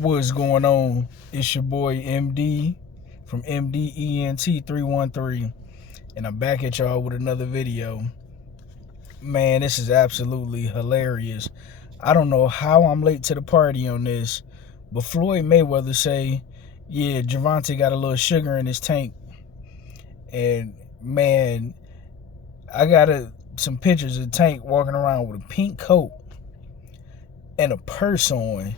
What's going on? It's your boy MD from MDENT313, and I'm back at y'all with another video. Man, this is absolutely hilarious. I don't know how I'm late to the party on this, but Floyd Mayweather say, yeah, Gervonta got a little sugar in his tank. And man, I got some pictures of Tank walking around with a pink coat and a purse on.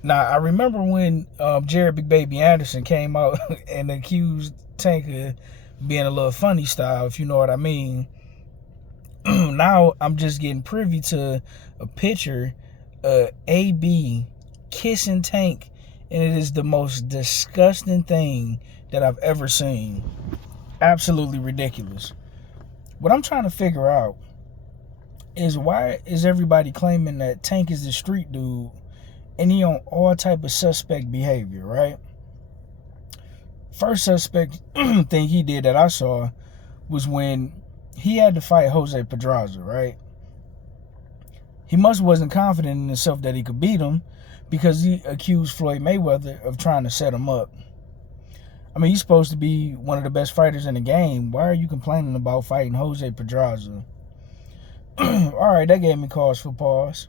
Now, I remember when Jared Big Baby Anderson came out and accused Tank of being a little funny style, if you know what I mean. Now, I'm just getting privy to a picture of AB kissing Tank, and it is the most disgusting thing that I've ever seen. Absolutely ridiculous. What I'm trying to figure out is why is everybody claiming that Tank is the street dude and he on all type of suspect behavior, right? First suspect thing he did that I saw was when he had to fight Jose Pedraza, right? He wasn't confident in himself that he could beat him because he accused Floyd Mayweather of trying to set him up. I mean, he's supposed to be one of the best fighters in the game. Why are you complaining about fighting Jose Pedraza? All right, that gave me cause for pause.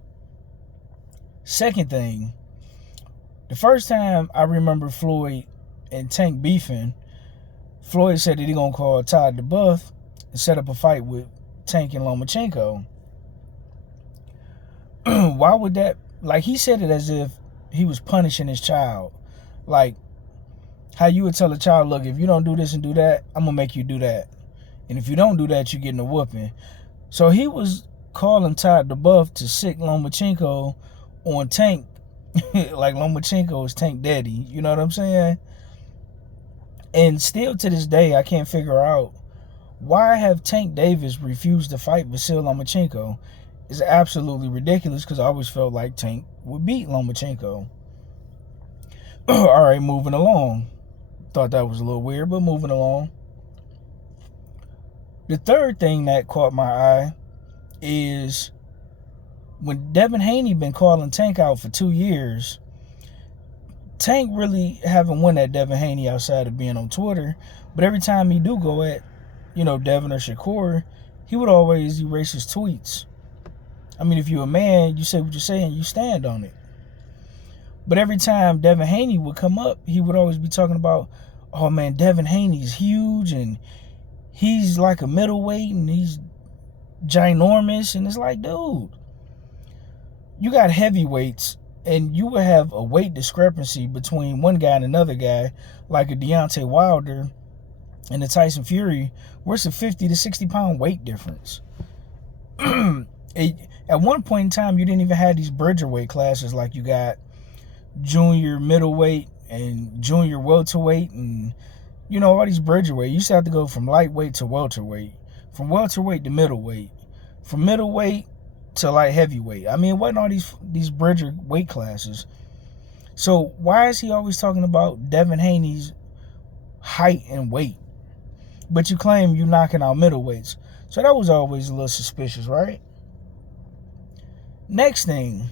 Second thing, the first time I remember Floyd and Tank beefing, Floyd said that he gonna call Todd DeBuff and set up a fight with Tank and Lomachenko. Why would that? Like, he said it as if he was punishing his child. Like, how you would tell a child, look, if you don't do this and do that, I'm gonna make you do that. And if you don't do that, you're getting a whooping. So he was calling Todd DeBuff to sick Lomachenko on Tank. Like Lomachenko is Tank daddy. You know what I'm saying? And still to this day, I can't figure out why have Tank Davis refused to fight Vasyl Lomachenko. It's absolutely ridiculous because I always felt like Tank would beat Lomachenko. All right, moving along. Thought that was a little weird, but moving along. The third thing that caught my eye is when Devin Haney been calling Tank out for 2 years. Tank really haven't won at Devin Haney outside of being on Twitter, but every time he do go at, Devin or Shakur, he would always erase his tweets. I mean, if you're a man, you say what you say and you stand on it. But every time Devin Haney would come up, he would always be talking about, oh man, Devin Haney's huge and he's like a middleweight and he's ginormous. And it's like, dude, you got heavyweights and you would have a weight discrepancy between one guy and another guy, like a Deontay Wilder and a Tyson Fury, where it's a 50 to 60 pound weight difference. At one point in time, you didn't even have these bridger weight classes like you got junior middleweight and junior welterweight and all these bridger weight. You used to have to go from lightweight to welterweight, from welterweight to middleweight, from middleweight to light heavyweight. I mean, it wasn't all these bridger weight classes. So why is he always talking about Devin Haney's height and weight, but you claim you knocking out middleweights? So that was always a little suspicious, right? Next thing,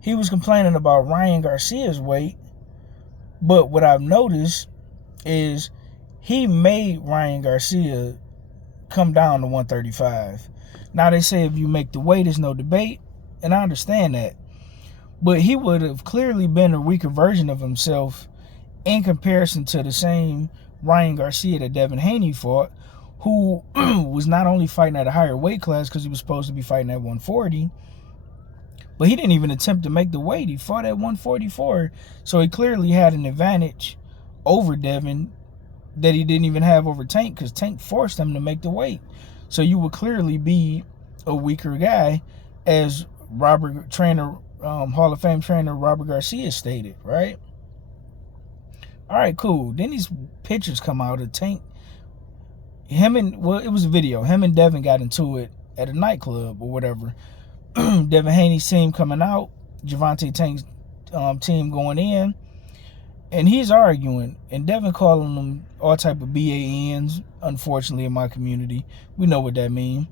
he was complaining about Ryan Garcia's weight, but what I've noticed is he made Ryan Garcia come down to 135. Now, they say if you make the weight, there's no debate, and I understand that. But he would have clearly been a weaker version of himself in comparison to the same Ryan Garcia that Devin Haney fought, who was not only fighting at a higher weight class because he was supposed to be fighting at 140, but he didn't even attempt to make the weight. He fought at 144. So he clearly had an advantage over Devin that he didn't even have over Tank, because Tank forced him to make the weight. So you would clearly be a weaker guy, as Hall of Fame trainer Robert Garcia stated, right? All right, cool. Then these pictures come out of Tank. It was a video. Him and Devin got into it at a nightclub or whatever. Devin Haney's team coming out, Gervonta Tank's team going in, and he's arguing, and Devin calling them all type of BANs. Unfortunately, in my community, we know what that means.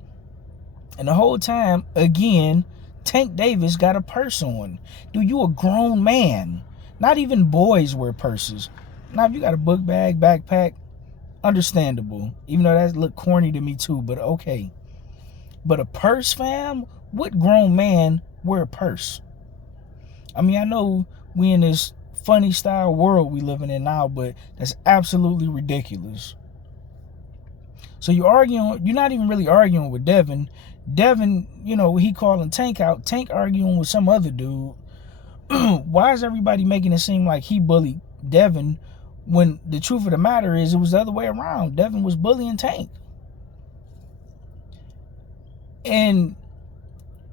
And the whole time, again, Tank Davis got a purse on. Dude, you a grown man. Not even boys wear purses. Now, if you got a book bag, backpack, understandable. Even though that look corny to me too, but okay. But a purse, fam? What grown man wear a purse? I mean, I know we in this funny style world we living in now, but that's absolutely ridiculous. So you're not even really arguing with Devin. Devin, he calling Tank out. Tank arguing with some other dude. Why is everybody making it seem like he bullied Devin when the truth of the matter is it was the other way around? Devin was bullying Tank. And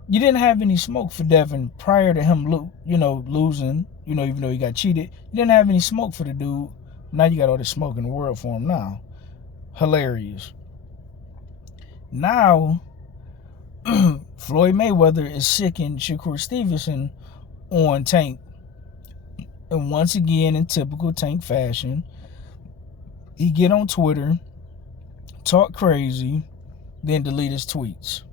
you didn't have any smoke for Devin prior to him, losing, even though he got cheated. You didn't have any smoke for the dude. Now you got all this smoke in the world for him now. Hilarious. Now, Floyd Mayweather is sicking Shakur Stevenson on Tank. And once again, in typical Tank fashion, he get on Twitter, talk crazy, then delete his tweets.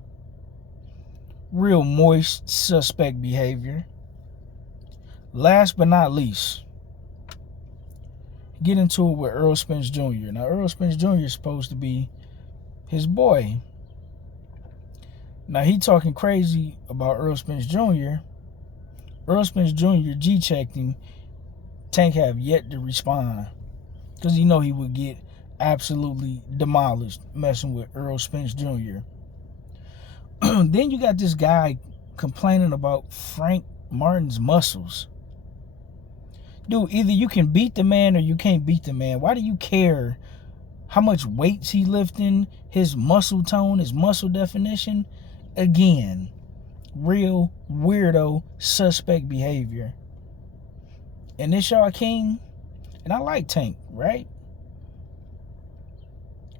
Real moist, suspect behavior. Last but not least, get into it with Earl Spence Jr. Now, Earl Spence Jr. is supposed to be his boy. Now, he talking crazy about Earl Spence Jr. Earl Spence Jr. G-checked him. Tank have yet to respond because he would get absolutely demolished messing with Earl Spence Jr. Then you got this guy complaining about Frank Martin's muscles. Dude, either you can beat the man or you can't beat the man. Why do you care how much weights he lifting, his muscle tone, his muscle definition? Again, real weirdo suspect behavior. And this y'all king, and I like Tank, right?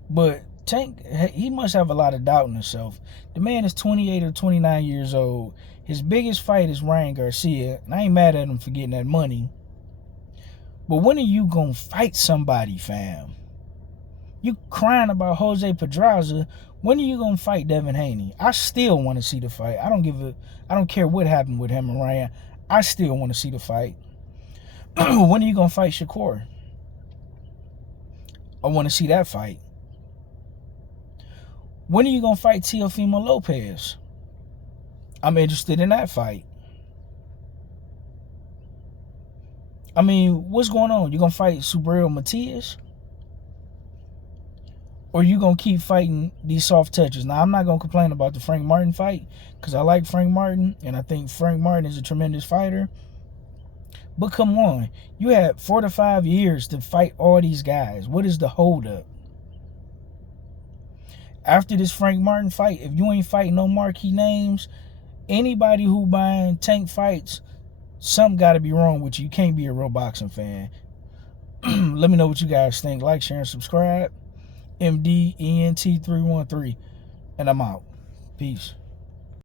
But Tank, he must have a lot of doubt in himself. The man is 28 or 29 years old. His biggest fight is Ryan Garcia, and I ain't mad at him for getting that money. But when are you gonna fight somebody, fam? You crying about Jose Pedraza. When are you gonna fight Devin Haney? I still want to see the fight. I don't care what happened with him and Ryan. I still want to see the fight. When are you gonna fight Shakur? I want to see that fight. When are you gonna fight Teofimo Lopez? I'm interested in that fight. I mean, what's going on? You gonna fight Subriel Matias? Or you gonna keep fighting these soft touches? Now, I'm not gonna complain about the Frank Martin fight because I like Frank Martin and I think Frank Martin is a tremendous fighter. But come on, you had 4 to 5 years to fight all these guys. What is the holdup? After this Frank Martin fight, if you ain't fighting no marquee names, anybody who buying Tank fights, something got to be wrong with you. You can't be a real boxing fan. Let me know what you guys think. Like, share, and subscribe. MDENT313. And I'm out. Peace.